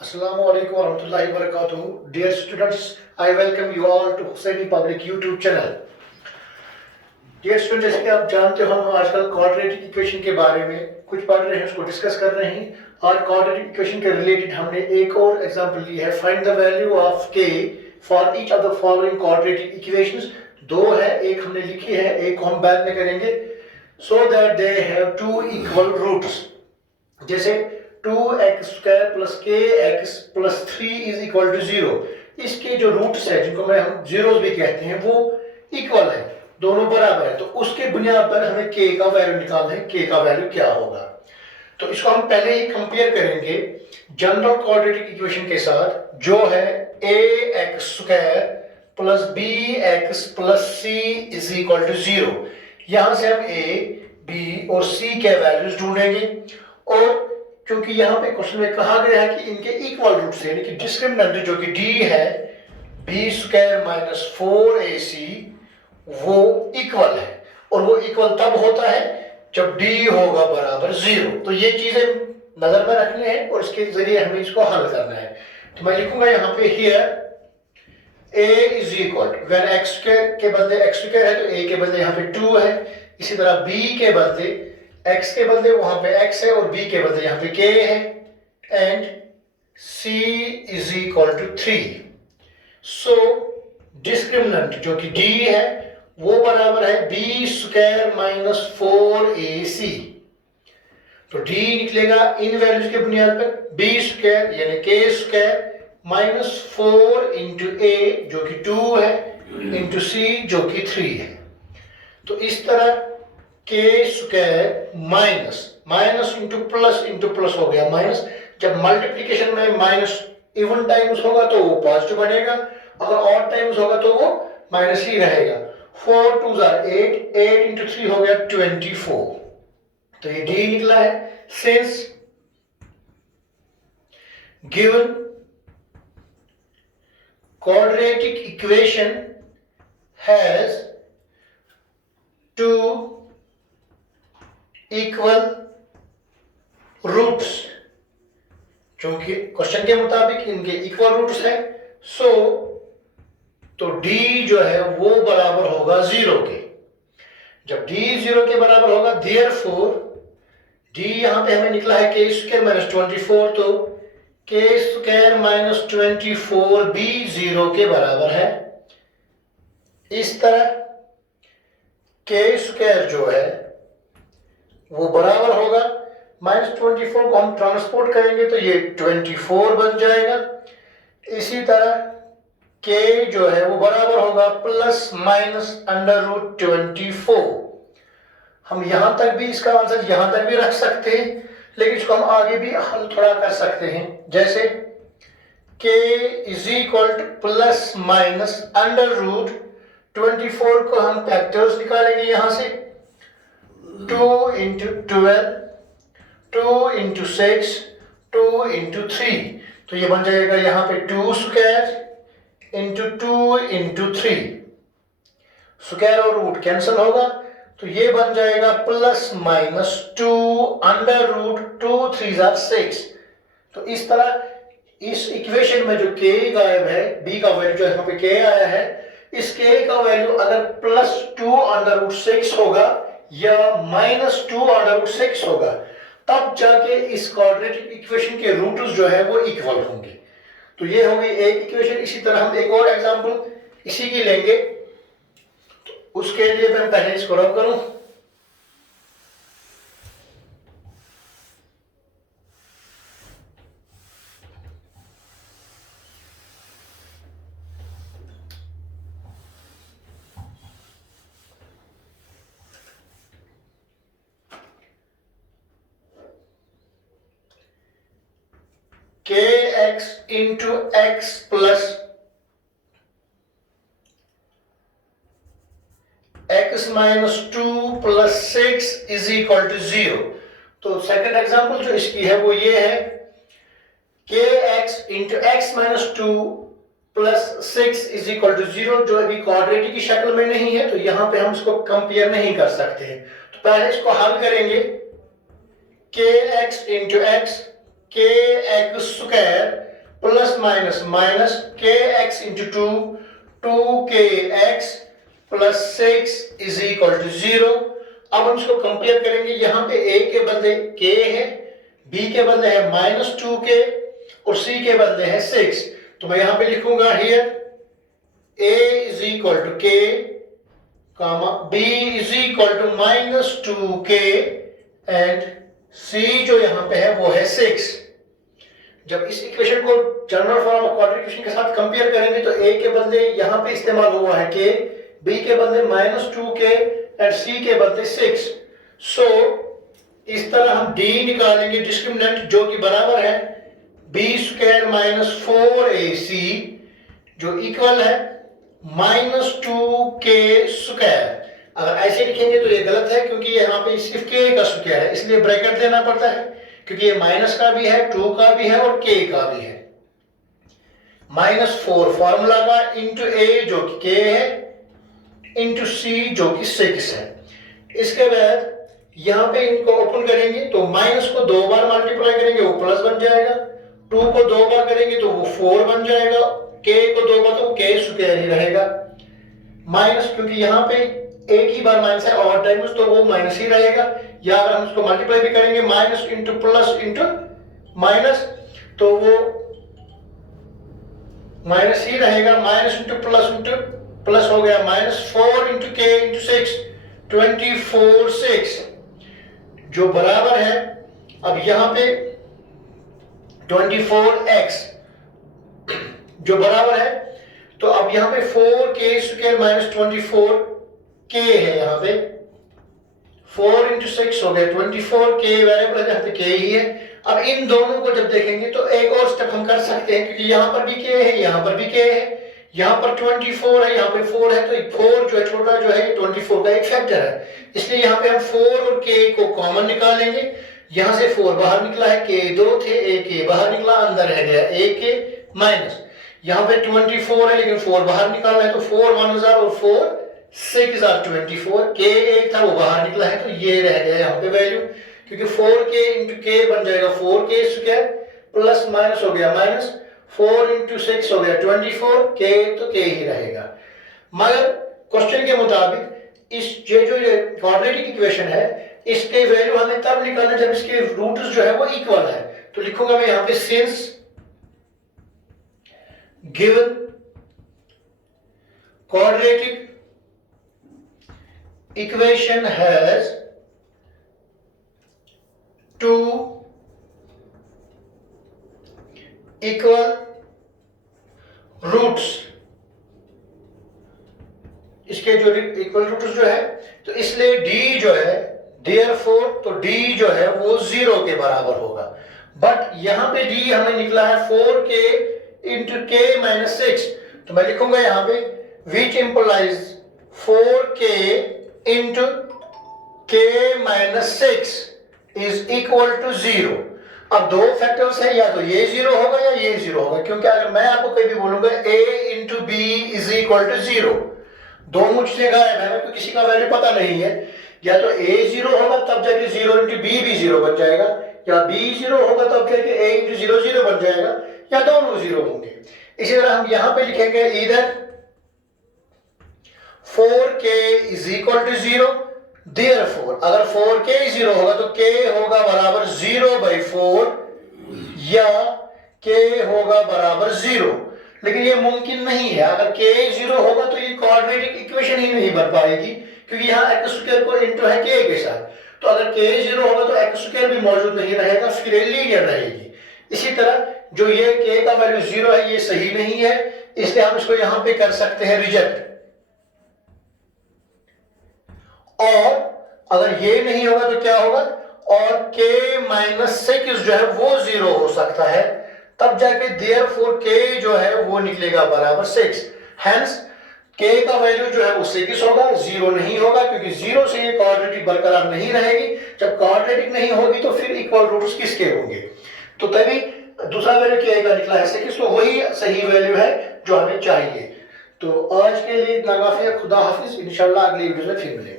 Assalamu alaikum warahmatullahi wabarakatuh. Dear students, I welcome you all to Hussaini Public YouTube channel. Dear students, जैसे कि आप जानते हो हम आजकल क्वाड्रेटिक इक्वेशन के बारे में कुछ पढ़ रहे हैं, उसको डिस्कस कर रहे हैं। और क्वाड्रेटिक इक्वेशन के रिलेटेड हमने एक और एग्जांपल ली है, find the value of k for each of the following quadratic equations. दो है, एक हमने लिखी है, एक को हम बाद में करेंगे। So that they have two equal roots. जैसे 2x² + kx + 3 is equal to 0। इसके जो रूट्स है, जिनको हम जीरोस भी कहते हैं, वो इक्वल है, दोनों बराबर है। तो उसके बुनियाद पर हमें k का वैल्यू निकालना है, k का वैल्यू क्या होगा। तो इसको हम पहले ही कंपेयर करेंगे जनरल क्वाड्रेटिक इक्वेशन के साथ, जो है ax² + bx + c is equal to 0। यहां से हम a, b और c के वैल्यूज ढूंढेंगे। और क्योंकि यहाँ पे क्वेश्चन में कहा गया है कि इनके इक्वल रूट्स है, यानी कि डिस्क्रिमिनेंट जो कि d है, b² - 4ac, वो इक्वल है। और वो इक्वल तब होता है जब d होगा बराबर 0। तो ये चीजें नजर में रखनी है और इसके जरिए हमें इसको हल करना है। तो मैं लिखूंगा यहाँ पे here a is equal to, when x के बदले x² है तो a के बदले यहाँ पे 2 है। इसी तरह b के बदले x के बदले वहां पे x है और b के बदले यहाँ पे k है। And c is equal to 3। So discriminant जो कि d है वो बराबर है b² - 4ac। तो d निकलेगा इन वैल्यूज के बुनियाद पर, b² यानी k² - 4 इंटू a जो कि 2 है, इंटू c जो कि 3 है। तो इस तरह k² माइनस इंटू प्लस हो गया माइनस। जब मल्टीप्लिकेशन में माइनस इवन टाइम्स होगा तो वो पॉजिटिव बनेगा, अगर ऑड टाइम्स होगा तो वो माइनस ही रहेगा। 4 2 8, 8 इंटू 3 हो गया 24। तो ये d निकला है। Since given quadratic equation has two equal roots, क्योंकि क्वेश्चन के मुताबिक इनके इक्वल रूट्स है, सो तो d जो है वो बराबर होगा 0 के। जब d 0 के बराबर होगा, therefore d यहां पे हमें निकला है k² - 24, तो k² - 24 भी 0 के बराबर है। इस तरह k² जो है वो बराबर होगा, -24 को हम ट्रांसपोर्ट करेंगे तो ये 24 बन जाएगा। इसी तरह k जो है वो बराबर होगा ±√24। हम यहां तक भी इसका आंसर यहां तक भी रख सकते हैं, लेकिन इसको हम आगे भी हल थोड़ा कर सकते हैं। जैसे k ±√24 को हम फैक्टर्स निकालेंगे यहां से, 2 इंटू 12, 2 इंटू 6, 2 इंटू 3। तो ये बन जाएगा यहाँ पे 2² इंटू 2 इंटू 3। स्क्वायर और रूट कैंसिल होगा, तो ये बन जाएगा ±2 √2 3 6। तो इस तरह इस इक्वेशन में जो k गायब है, b का वैल्यू जो यहाँ पे k आया है, इस k का वैल्यू अगर +2 √6 होगा या -2 √6 होगा, तब जाके इस क्वाड्रेटिक इक्वेशन के रूट्स जो है वो इक्वल होंगे। तो ये होगी एक इक्वेशन। इसी तरह हम एक और एग्जांपल इसी की लेंगे। तो उसके लिए मैं पहले इसको रब करूं। kx into x plus x -2 + 6 is equal to 0। तो सेकंड एग्जांपल जो इसकी है वो ये है, kx into x -2 + 6 is equal to 0, जो अभी क्वाड्रेटिक की शक्ल में नहीं है, तो यहां पे हम इसको कंपेयर नहीं कर सकते हैं। तो पहले इसको हल करेंगे। kx into x, kx² plus minus minus k x into two, two k x plus 6 is equal to 0। अब हम इसको कंपेयर करेंगे, यहाँ पे a के बदले k है, b के बदले है -2k और c के बदले है 6। तो मैं यहाँ पे लिखूंगा here a is equal to k comma b is equal to -2k and c जो यहाँ पे है वो है 6। जब इस इक्वेशन को general form of quadratic equation के साथ कंपेयर करेंगे तो a के बदले यहाँ पे इस्तेमाल हुआ है k, b के बदले -2k एंड c के बदले 6। सो इस तरह हम d निकालेंगे डिस्क्रिमिनेंट जो कि बराबर है b² - 4ac जो इक्वल है -2k²। अगर ऐसे लिखेंगे तो ये गलत है क्योंकि यहाँ पे सिर्फ k का स्क्वायर है, इसलिए ब्रैकेट देना पड़ता है क्योंकि ये माइनस का भी है, 2 का भी है और k का भी है। -4 फॉर्मूला का इंटू a जो कि k है इंटू c जो कि 6 है। इसके बाद यहाँ पे इनको ओपन करेंगे तो माइनस को 2 बार मल्टीप्लाई करेंगे वो प्लस बन जाएगा, 2 को 2 बार करेंगे तो वो 4 बन जाएगा, k को 2 बार तो k² ही रहेगा। माइनस क्योंकि यहाँ पे एक ही बार माइनस है और टाइम्स तो वो माइनस ही रहेगा, या अगर हम इसको मल्टीप्लाई भी करेंगे minus into plus into minus तो वो माइनस ही रहेगा, माइनस इंटू प्लस हो गया -4 इंटू k इंटू 6 24/6 जो बराबर है अब यहाँ पे 24x जो बराबर है, तो अब यहाँ पे 4k² - 24k है, यहाँ पे 4 इंटू 6 हो गया 24k वेरिएबल है, यहाँ पे k ही है। अब इन दोनों को जब देखेंगे तो एक और स्टेप हम कर सकते हैं क्योंकि यहाँ पर भी k है, यहाँ पर भी k है, यहाँ पर 24 है, यहाँ पे 4 है, तो 4 जो है छोटा जो है 24 का एक फैक्टर है, इसलिए यहाँ पे हम 4 और k को कॉमन निकालेंगे। यहाँ से 4 बाहर निकला है, k 2 थे, एक k बाहर निकला, अंदर रह गया एक k माइनस, यहाँ पे 24 है लेकिन 4 बाहर निकालना है तो 4 1 हजार और 4 6 24, k एक था वो बाहर निकला है तो ये रह गया यहाँ पे वैल्यू, क्योंकि 4k इंटू k बन जाएगा 4k² प्लस माइनस हो गया माइनस 4 इंटू 6 हो गया 24, k तो k ही रहेगा। मगर क्वेश्चन के मुताबिक इस जो क्वाड्रेटिक इक्वेशन है इसके वैल्यू हमें तब निकालना जब इसके रूट्स जो है वो इक्वल है, तो लिखूंगा मैं यहाँ पे since given quadratic equation has two equal roots, इसके जो इक्वल रूट्स जो है तो इसलिए d जो है therefore तो d जो है वो 0 के बराबर होगा। बट यहाँ पे d हमें निकला है 4k इंटू k - 6, तो मैं लिखूंगा यहाँ पे which implies 4k into k - 6 is equal to 0। अब दो फैक्टर्स है, या तो ये 0 होगा या ये 0 होगा, क्योंकि अगर मैं आपको कहीं भी बोलूंगा a into b is equal to 0, दो मुझसे गायब है, तो किसी का वैल्यू पता नहीं है, या तो a 0 होगा तब जाके 0 इंटू b भी 0 बन जाएगा, या b 0 होगा तब जाके a इंटू 0 0 बन जाएगा, या दोनों 0 होंगे। इसी तरह हम यहां पे लिखेंगे इधर 4k is equal to 0, therefore अगर 4k 0 होगा तो k होगा बराबर 0/4 या k होगा बराबर 0, लेकिन ये मुमकिन नहीं है। अगर k 0 होगा तो ये क्वाड्रेटिक इक्वेशन ही नहीं बन पाएगी क्योंकि यहाँ x² को इंटू है k के साथ, तो अगर k 0 होगा तो x² भी मौजूद नहीं रहेगा, फिर ये लीनियर रहेगी। इसी तरह जो ये k का वैल्यू 0 है ये सही नहीं है, इसलिए हम इसको यहां पे कर सकते हैं रिजेक्ट। और अगर ये नहीं होगा तो क्या होगा, और k - 6 जो है वो 0 हो सकता है, तब जाके therefore k जो है वो निकलेगा बराबर 6। हेंस k का वैल्यू जो है वो 6 होगा, 0 नहीं होगा, क्योंकि 0 से ये क्वाड्रेटिक बरकरार नहीं रहेगी। जब क्वाड्रेटिक नहीं होगी तो फिर इक्वल रूट्स किसके होंगे, तो तभी दूसरा वैल्यू k का निकला है 6, तो वही सही वैल्यू है जो हमें चाहिए। तो आज के लिए इतना काफी है, खुदा हाफिज, इंशाल्लाह अगली वीडियो में फिर मिलेंगे।